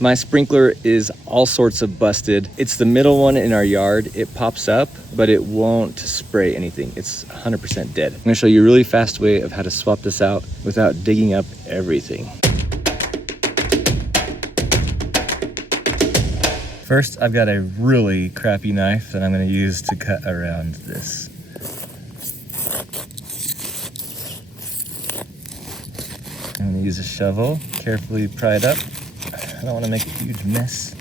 My sprinkler is all sorts of busted. It's the middle one in our yard. It pops up, but it won't spray anything. It's 100% dead. I'm gonna show you a really fast way of how to swap this out without digging up everything. First, I've got a really crappy knife that I'm gonna use to cut around this. I'm gonna use a shovel, carefully pry it up. I don't want to make a huge mess.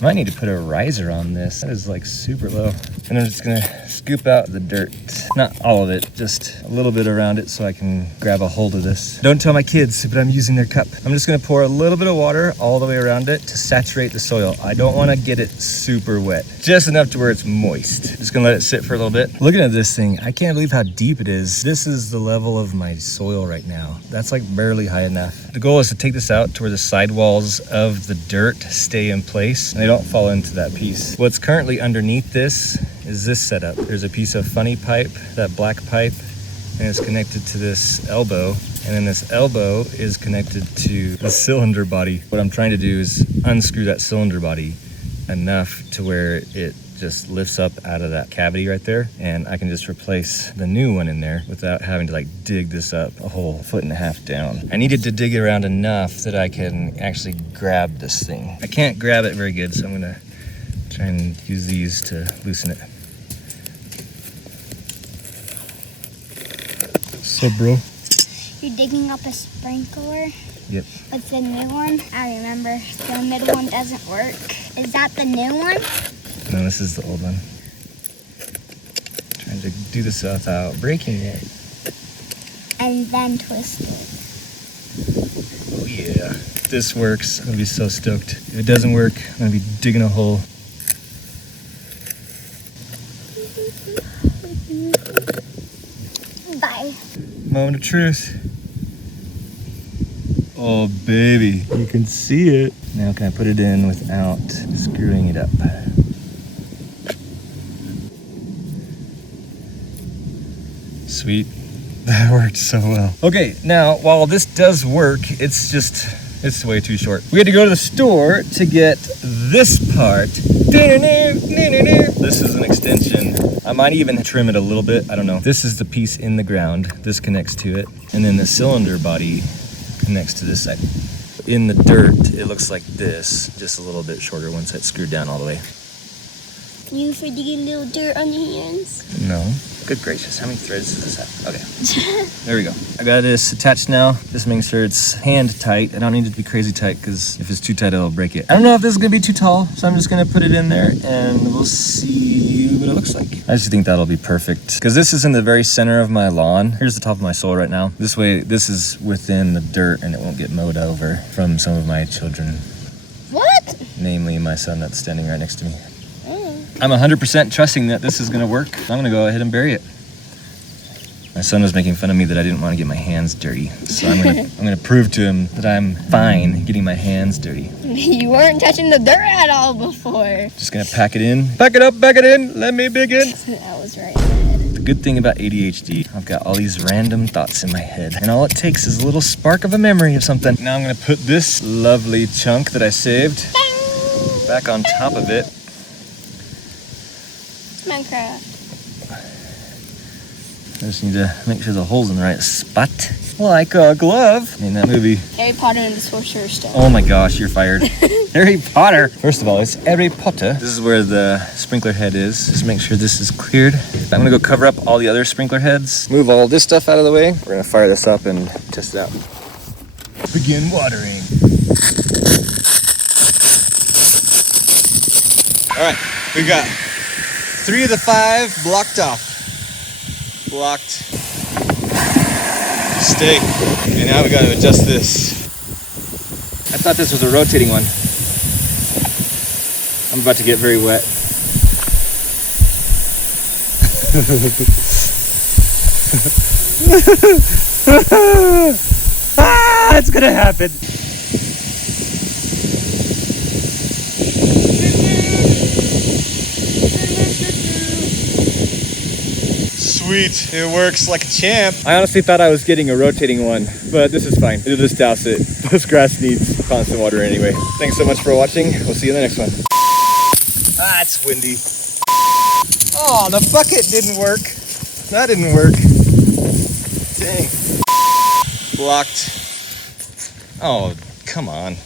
Might need to put a riser on this. That is like super low. And I'm just gonna scoop out the dirt. Not all of it, just a little bit around it so I can grab a hold of this. Don't tell my kids, but I'm using their cup. I'm just gonna pour a little bit of water all the way around it to saturate the soil. I don't wanna get it super wet, just enough to where it's moist. Just gonna let it sit for a little bit. Looking at this thing, I can't believe how deep it is. This is the level of my soil right now. That's like barely high enough. The goal is to take this out to where the sidewalls of the dirt stay in place and they don't fall into that piece. What's currently underneath this is this setup. There's a piece of funny pipe, that black pipe, and it's connected to this elbow. And then this elbow is connected to the cylinder body. What I'm trying to do is unscrew that cylinder body enough to where it just lifts up out of that cavity right there. And I can just replace the new one in there without having to like dig this up a whole 1.5 feet down. I needed to dig around enough that I can actually grab this thing. I can't grab it very good, so I'm gonna try and use these to loosen it. So, bro? You're digging up a sprinkler? Yep. With the new one? I remember the middle one doesn't work. Is that the new one? No, this is the old one. Trying to do this without breaking it. And then twist it. Oh yeah. If this works, I'm gonna be so stoked. If it doesn't work, I'm gonna be digging a hole. Bye. Moment of truth. Oh baby, you can see it. Now can I put it in without screwing it up? Sweet, that worked so well. Okay, now while this does work, it's way too short. We had to go to the store to get this part. This is an extension. I might even trim it a little bit, I don't know. This is the piece in the ground. This connects to it. And then the cylinder body connects to this side. In the dirt, it looks like this, just a little bit shorter once it's screwed down all the way. You afraid to get a little dirt on your hands? No. Good gracious, how many threads does this have? Okay, there we go. I got this attached now. Just making sure it's hand tight. I don't need it to be crazy tight because if it's too tight, it'll break it. I don't know if this is gonna be too tall, so I'm just gonna put it in there and we'll see what it looks like. I just think that'll be perfect because this is in the very center of my lawn. Here's the top of my soil right now. This way, this is within the dirt and it won't get mowed over from some of my children. What? Namely, my son that's standing right next to me. I'm 100% trusting that this is gonna work. I'm gonna go ahead and bury it. My son was making fun of me that I didn't want to get my hands dirty. So I'm gonna prove to him that I'm fine getting my hands dirty. You weren't touching the dirt at all before. Just gonna pack it in. Pack it up, pack it in, let me begin. That was right in The good thing about ADHD, I've got all these random thoughts in my head. And all it takes is a little spark of a memory of something. Now I'm gonna put this lovely chunk that I saved back on top of it. Minecraft. I just need to make sure the hole's in the right spot. Like a glove. I mean, that movie. Harry Potter and the Sorcerer's Stone. Oh my gosh, you're fired. Harry Potter. First of all, it's Harry Potter. This is where the sprinkler head is. Just make sure this is cleared. I'm gonna go cover up all the other sprinkler heads. Move all this stuff out of the way. We're gonna fire this up and test it out. Begin watering. All right, we've got 3 of the 5 blocked off. Blocked. Stay. And now we gotta adjust this. I thought this was a rotating one. I'm about to get very wet. It's gonna happen. Sweet, it works like a champ. I honestly thought I was getting a rotating one, but this is fine. It'll just douse it. This grass needs constant water anyway. Thanks so much for watching. We'll see you in the next one. Ah, it's windy. Oh, the bucket didn't work. That didn't work. Dang. Blocked. Oh, come on.